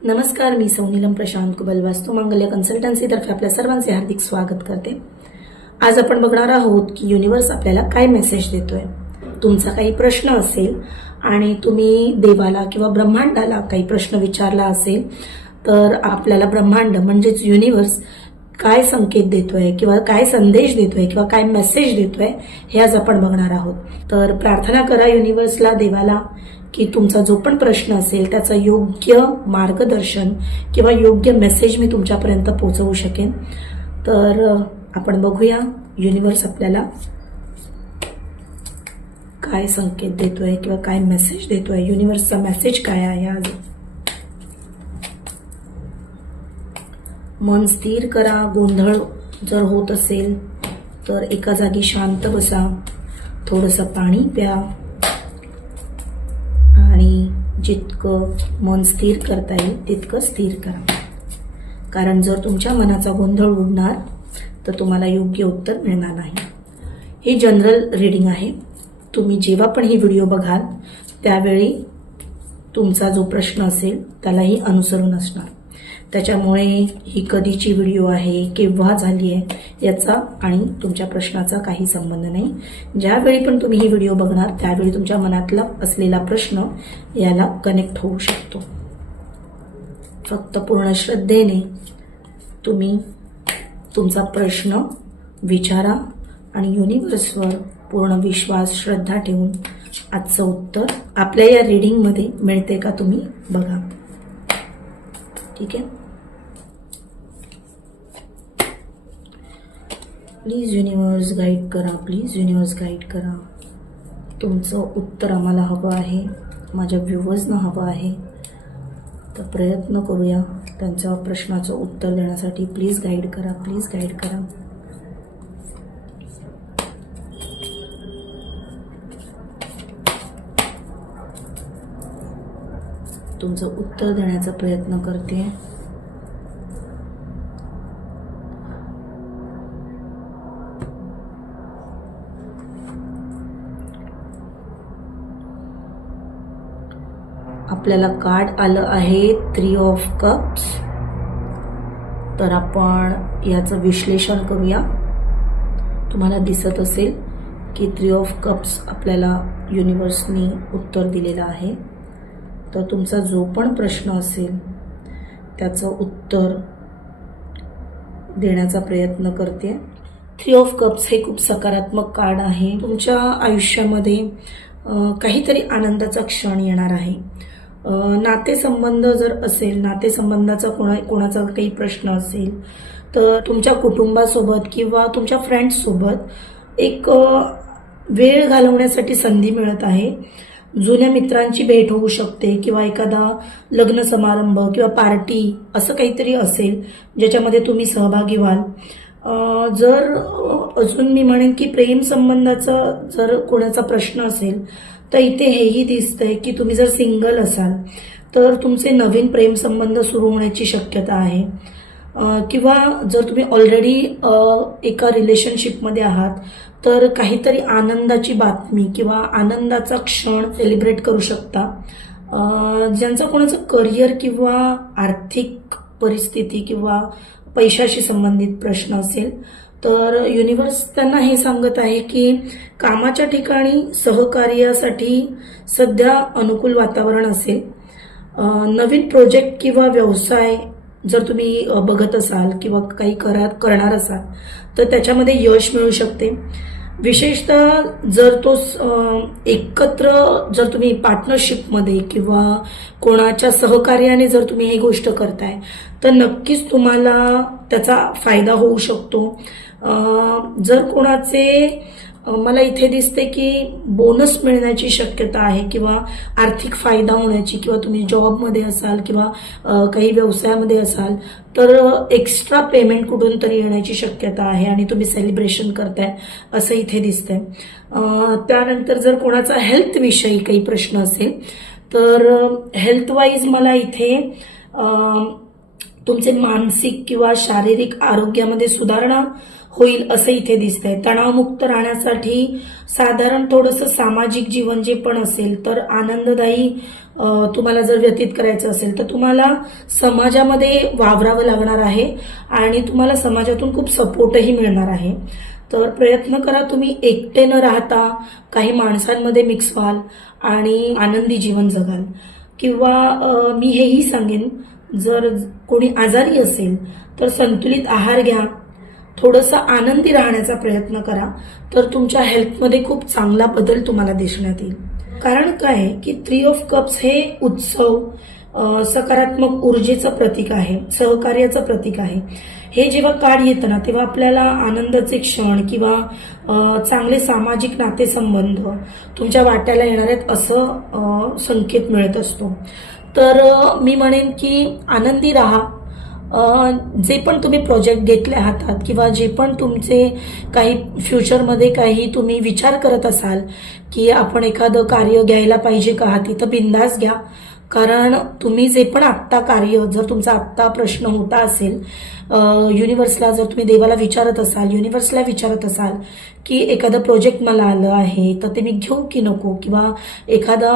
नमस्कार, मी नीलम प्रशांत कुबल वास्तू मंगल्य कन्सल्टन्सीतर्फे आपल्या सर्वांचे हार्दिक स्वागत करते। आज आपण बघणार आहोत की युनिवर्स आपल्याला काय मेसेज देतोय। तुमचा काही प्रश्न असेल आणि तुम्ही देवाला किंवा ब्रह्मांडाला काही प्रश्न विचारला असेल तर आपल्याला ब्रह्मांड म्हणजेच युनिवर्स काय संकेत देतोय किंवा काय संदेश देतोय किंवा काय मेसेज देतोय हे आज आपण बघणार आहोत। तर प्रार्थना करा युनिवर्सला, देवाला, की तुमचा जो पण प्रश्न असेल त्याचं योग्य मार्गदर्शन किंवा योग्य मेसेज मी तुमच्यापर्यंत पोहोचवू शकेन। तर आपण बघूया युनिवर्स आपल्याला काय संकेत देतोय किंवा काय मेसेज देतोय। युनिवर्सचा मेसेज काय आहे आज। मन स्थिर करा। गोंधळ जर होत असेल तर एका जागी शांत बसा, थोडंसं पाणी प्या आणि जितकं मन स्थिर करता येईल तितकं स्थिर करा। कारण जर तुमच्या मनाचा गोंधळ उडणार तर तुम्हाला योग्य उत्तर मिळणार नाही। ही जनरल रीडिंग आहे। तुम्ही जेव्हा पण ही व्हिडिओ बघाल त्यावेळी तुमचा जो प्रश्न असेल त्यालाही अनुसरून असणार। त्याच्यामुळे ही कधीची व्हिडिओ आहे, केव्हा झाली आहे याचा आणि तुमच्या प्रश्नाचा काही संबंध नाही। ज्यावेळी पण तुम्ही ही व्हिडिओ बघणार त्यावेळी तुमच्या मनातला असलेला प्रश्न याला कनेक्ट होऊ शकतो। फक्त पूर्ण श्रद्धेने तुम्ही तुमचा प्रश्न विचारा आणि युनिवर्सवर पूर्ण विश्वास, श्रद्धा ठेवून आजचं उत्तर आपल्या या रीडिंगमध्ये मिळते का तुम्ही बघा। ठीक आहे, प्लीज युनिवर्स गाईड करा, प्लीज युनिवर्स गाईड करा। तुमचं उत्तर आम्हाला हवं आहे, माझ्या व्ह्यूवर्सना हवं आहे। तर प्रयत्न करूया त्यांच्या प्रश्नाचं उत्तर देण्यासाठी। प्लीज गाईड करा, प्लीज गाईड करा। तुमचं उत्तर देण्याचा प्रयत्न करते। आपल्याला कार्ड आलं आहे 3 ऑफ कप्स। तर आपण याचं विश्लेषण करूया। तुम्हाला दिसत असेल की 3 ऑफ कप्स आपल्याला युनिवर्सनी उत्तर दिलेलं आहे। तर तुमचा जो पण प्रश्न असेल त्याचं उत्तर देण्याचा प्रयत्न करते। 3 ऑफ कप्स हे खूप सकारात्मक कार्ड आहे। तुमच्या आयुष्यामध्ये काहीतरी आनंदाचा क्षण येणार आहे। नातेसंबंध जर असेल, नातेसंबंधाचा कोणाचा काही प्रश्न असेल तर तुमच्या कुटुंबासोबत किंवा तुमच्या फ्रेंड्ससोबत एक वेळ घालवण्यासाठी संधी मिळत आहे। जुन्या मित्रांची भेट होऊ शकते किंवा एखादा लग्न समारंभ किंवा पार्टी असं काहीतरी असेल ज्याच्यामध्ये तुम्ही सहभागी व्हाल। जर अजून मी म्हणेन की प्रेम संबंधाचा जर कोणाचा प्रश्न असेल तर इथे हेही दिसतंय की तुम्ही जर सिंगल असाल तर तुमचे नवीन प्रेम संबंध सुरू होण्याची शक्यता आहे। किंवा जर तुम्ही ऑलरेडी एका रिलेशनशिपमध्ये आहात तर काहीतरी आनंदाची बातमी किंवा आनंदाचा क्षण सेलिब्रेट करू शकता। ज्यांचं कोणाचं करिअर किंवा आर्थिक परिस्थिती किंवा पैशाशी संबंधित प्रश्न असेल तर युनिवर्स त्यांना हे सांगत आहे की कामाच्या ठिकाणी सहकार्यासाठी सध्या अनुकूल वातावरण असेल। नवीन प्रोजेक्ट किंवा व्यवसाय जर तुम्ही बघत असाल किंवा काही करणार असाल तर त्याच्यामध्ये यश मिळू शकते। विशेषतः जर तो एकत्र जर तुम्ही पार्टनरशिपमध्ये किंवा कोणाच्या सहकार्याने जर तुम्ही ही गोष्ट करताय तर नक्कीच तुम्हाला त्याचा फायदा होऊ शकतो। जर कोणाचे मला इथे दिसते की बोनस मिळण्याची शक्यता आहे किंवा आर्थिक फायदा होण्याची, किंवा तुम्ही जॉबमध्ये असाल किंवा काही व्यवसायामध्ये असाल तर एक्स्ट्रा पेमेंट कुठून तरी येण्याची शक्यता आहे आणि तुम्ही सेलिब्रेशन करताय असं इथे दिसतंय। त्यानंतर जर कोणाचा हेल्थ विषयी काही प्रश्न असेल तर हेल्थ वाईज मला इथे तुमचे मानसिक किंवा शारीरिक आरोग्यामध्ये सुधारणा होईल असं इथे दिसतंय. तणावमुक्त राहण्यासाठी साधारण थोडंसं सामाजिक जीवन जे पण असेल तर आनंददायी तुम्हाला जर व्यतीत करायचं असेल तर तुम्हाला समाजामध्ये वावरावं लागणार आहे आणि तुम्हाला समाजातून खूप सपोर्टही मिळणार आहे. तर प्रयत्न करा तुम्ही एकटे न राहता काही माणसांमध्ये मिक्स व्हाल आणि आनंदी जीवन जगाल. किंवा मी हेही सांगेन, जर कोणी आजारी असेल तर संतुलित आहार घ्या, थोडंसं आनंदी राहण्याचा प्रयत्न करा, तर तुमच्या हेल्थमध्ये खूप चांगला बदल तुम्हाला दिसण्यात येईल. कारण काय आहे की 3 ऑफ कप्स हे उत्सव, सकारात्मक ऊर्जेचं प्रतीक आहे, सहकार्याचं प्रतीक आहे. हे जेव्हा कार्ड येतं ना तेव्हा आपल्याला आनंदाचे क्षण किंवा चांगले सामाजिक नातेसंबंध तुमच्या वाट्याला येणार आहेत असं संकेत मिळत असतो. तर मी म्हणेन की आनंदी राहा. जे पण तुम्ही प्रोजेक्ट घेतले हातात किंवा जे पण तुमचे काही फ्युचरमध्ये काही तुम्ही विचार करत असाल की आपण एखादं कार्य घ्यायला पाहिजे का हाती, तर बिंदास घ्या. कारण तुम्ही जे पण आत्ता कार्य, जर तुमचा आत्ता प्रश्न होता असेल युनिव्हर्सला, जर तुम्ही देवाला विचारत असाल, युनिव्हर्सला विचारत असाल की एखादं प्रोजेक्ट मला आलं आहे तर ते मी घेऊ की नको, किंवा एखादा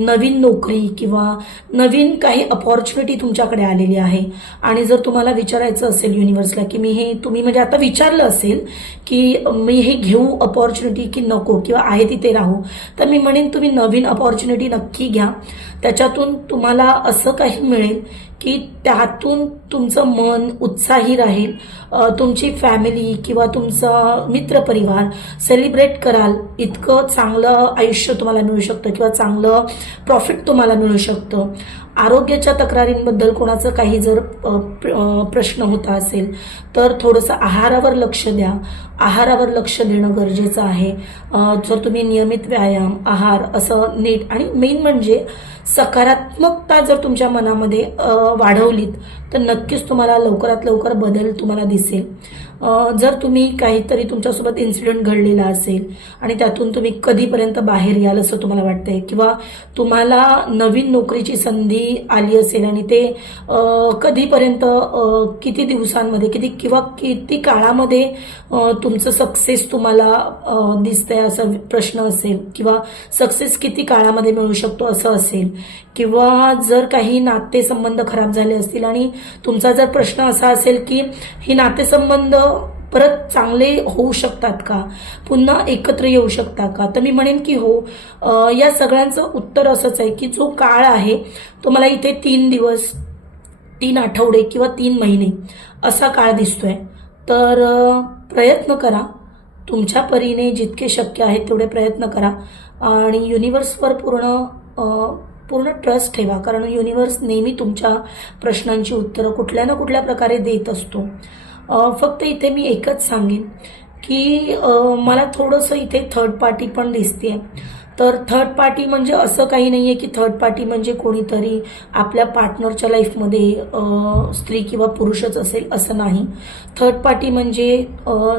नवीन नोकरी किंवा नवीन काही अपॉर्च्युनिटी तुमच्याकडे आलेली आहे आणि जर तुम्हाला विचारायचं असेल युनिव्हर्सला की मी हे, तुम्ही म्हणजे आता विचारलं असेल की मी हे घेऊ अपॉर्च्युनिटी की नको किंवा आहे तिथे राहू, तर मी म्हणेन तुम्ही नवीन अपॉर्च्युनिटी नक्की घ्या. त्याच्यातून तुम्हाला असं काही मिळेल की त्यातून तुमचं मन उत्साही राहील, तुमची फॅमिली किंवा तुमचा मित्रपरिवार सेलिब्रेट कराल, इतकं चांगलं आयुष्य तुम्हाला मिळू शकतं किंवा चांगलं प्रॉफिट तुम्हाला मिळू शकतं. आरोग्याच्या तक्रारींबद्दल कोणाचं काही जर प्रश्न होता असेल तर थोडंसं आहारावर लक्ष द्या. आहारावर लक्ष देणं गरजेचं आहे. जर तुम्ही नियमित व्यायाम, आहार असं नीट आणि मेन म्हणजे सकारात्मकता जर तुमच्या मनामध्ये वाढवलीत तर नक्कीच तुम्हाला लवकरात लवकर बदल तुम्हाला दिसेल. जर तुम्ही काहीतरी तुमच्यासोबत इन्सिडेंट घडलेला असेल आणि त्यातून तुम्ही कधीपर्यंत बाहेर याल असं तुम्हाला वाटतंय, किंवा तुम्हाला नवीन नोकरीची संधी आली असेल आणि ते कधीपर्यंत, किती दिवसांमध्ये, किती काळामध्ये तुमचं सक्सेस तुम्हाला दिसतंय असा प्रश्न असेल, किंवा सक्सेस किती काळामध्ये मिळू शकतो असं असेल, किंवा जर काही नातेसंबंध खराब झाले असतील आणि तुमचा जर प्रश्न असा असेल की ही नातेसंबंध परत चांगले होऊ शकतात का, पुन्हा एकत्र येऊ शकतात का, तर मी म्हणेन की हो. या सगळ्यांचं उत्तर असंच आहे की जो काळ आहे तो मला इथे 3 दिवस, 3 आठवडे किंवा 3 महिने असा काळ दिसतोय. तर प्रयत्न करा, तुमच्या परीने जितके शक्य आहेत तेवढे प्रयत्न करा आणि युनिव्हर्सवर पूर्ण ट्रस्ट ठेवा. कारण युनिव्हर्स नेहमी तुमच्या प्रश्नांची उत्तरं कुठल्या ना कुठल्या प्रकारे देत असतो. फक्त इथे मी एकच सांगेन की मला थोडंसं इथे थर्ड पार्टी पण दिसते. तर थर्ड पार्टी म्हणजे असं काही नाही आहे की थर्ड पार्टी म्हणजे कोणीतरी आपल्या पार्टनरच्या लाईफमध्ये स्त्री किंवा पुरुषच असेल असं नाही. थर्ड पार्टी म्हणजे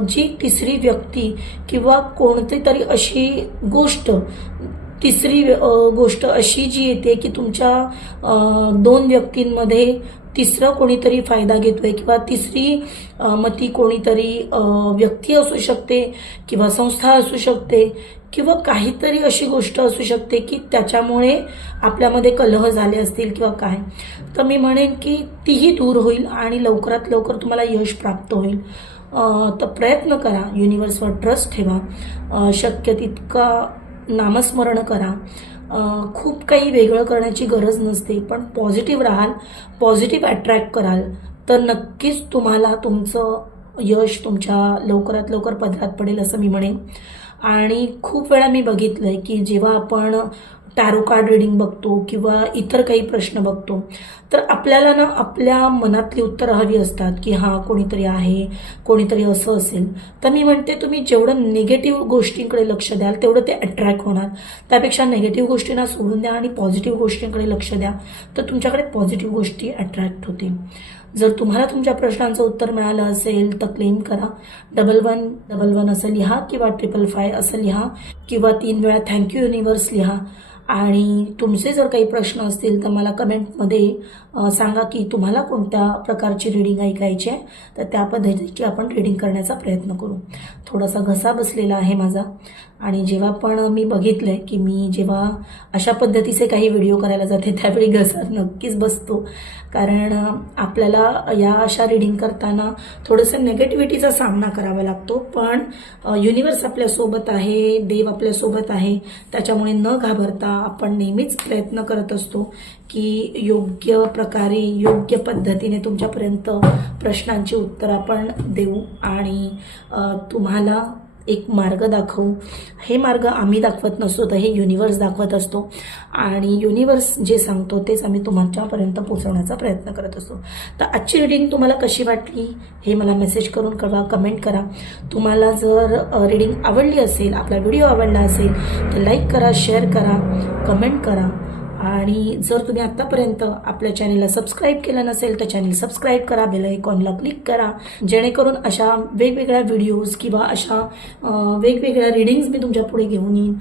जी तिसरी व्यक्ती किंवा कोणती तरी अशी गोष्ट, तिसरी गोष्ट अशी जी येते की तुमच्या 2 व्यक्तींमध्ये तिसरं कोणीतरी फायदा घेतोय, किंवा तिसरी मती कोणीतरी व्यक्ती असू शकते किंवा संस्था असू शकते किंवा काहीतरी अशी गोष्ट असू शकते की त्याच्यामुळे आपल्यामध्ये कलह झाले असतील किंवा काय. तर मी म्हणेन की तीही दूर होईल आणि लवकरात लवकर तुम्हाला यश प्राप्त होईल. तर प्रयत्न करा, युनिव्हर्सवर ट्रस्ट ठेवा, शक्य तितका नामस्मरण करा. खूप काही वेगळं करण्याची गरज नसते, पण पॉझिटिव्ह राहाल, पॉझिटिव्ह अट्रॅक्ट कराल तर नक्कीच तुम्हाला तुमचं यश तुमच्या लवकरात लवकर पदरात पडेल असं मी म्हणेन. आणि खूप वेळा मी बघितलंय की जेव्हा आपण टॅरो कार्ड रिडिंग बघतो किंवा इतर काही प्रश्न बघतो तर आपल्याला ना आपल्या मनातली उत्तरं हवी असतात की हां कोणीतरी आहे, कोणीतरी असं असेल. तर मी म्हणते तुम्ही जेवढं निगेटिव्ह गोष्टींकडे लक्ष द्याल तेवढं ते अट्रॅक्ट होणार. त्यापेक्षा निगेटिव्ह गोष्टींना सोडून द्या आणि पॉझिटिव्ह गोष्टींकडे लक्ष द्या, तर तुमच्याकडे पॉझिटिव्ह गोष्टी अट्रॅक्ट होतील. जर तुम्हाला तुमच्या प्रश्नांचं उत्तर मिळालं असेल तर क्लेम करा. 1111 असं लिहा किंवा 555 असं लिहा किंवा 3 वेळा थँक्यू युनिव्हर्स लिहा आणि तुमचे जर काही प्रश्न असतील तर मला कमेंटमध्ये सांगा की तुम्हाला कोणत्या प्रकारची रीडिंग ऐकायची आहे, तर त्या पद्धतीची आपण रीडिंग करण्याचा प्रयत्न करू. थोडासा घसा बसलेला आहे माझा, आणि जेव्हा पण मी बघितलंय की मी जेव्हा अशा पद्धतीचे काही व्हिडिओ करायला जाते त्यावेळी घसा नक्कीच बसतो, कारण आपल्याला या अशा रीडिंग करताना थोडंसं नेगेटिव्हिटीचा सामना करावा लागतो. पण युनिवर्स आपल्यासोबत आहे, देव आपल्यासोबत आहे, त्याच्यामुळे न घाबरता आपण नेहमीच प्रयत्न करत असतो की योग्य प्रकारे योग्य पद्धतीने तुमच्यापर्यंत प्रश्नांची उत्तरं आपण देऊ आणि तुम्हाला एक मार्ग दाखवू. हे मार्ग आम्ही दाखवत नसतो, तर हे युनिवर्स दाखवत असतो, आणि युनिवर्स जे सांगतो तेच आम्ही तुमच्यापर्यंत पोहोचवण्याचा प्रयत्न करत असतो. तर आजची रीडिंग तुम्हाला कशी वाटली हे मला मेसेज करून कळवा, कमेंट करा. तुम्हाला जर रीडिंग आवडली असेल, आपला व्हिडिओ आवडला असेल तर लाईक करा, शेअर करा, कमेंट करा. आणि जर तुम्ही आत्तापर्यंत आपल्या चॅनलला सबस्क्राईब केलं नसेल तर चॅनल सबस्क्राईब करा, बेल आयकॉनला क्लिक करा, जेणेकरून अशा वेगवेगळ्या व्हिडिओज किंवा अशा वेगवेगळ्या रीडिंग्स मी तुमच्या पुढे घेऊन येईन.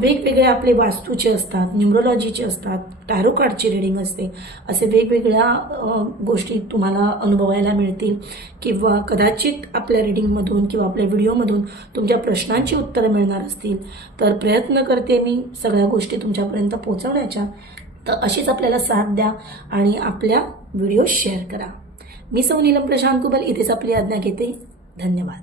वेगवेगळे आपले वास्तूचे असतात, न्यूमरोलॉजीचे असतात, टॅरो कार्डची रीडिंग असते, असे वेगवेगळ्या गोष्टी तुम्हाला अनुभवायला मिळतील, किंवा कदाचित आपल्या रीडिंगमधून किंवा आपल्या व्हिडिओमधून तुमच्या प्रश्नांची उत्तरं मिळणार असतील. तर प्रयत्न करते मी सगळ्या गोष्टी तुमच्यापर्यंत पोहोचवण्याच्या. तर अशीच आपल्याला साथ द्या आणि आपल्या व्हिडिओ शेअर करा. मी सौ नीलम प्रशांत कुबल इथेच आपली आज्ञा घेते. धन्यवाद.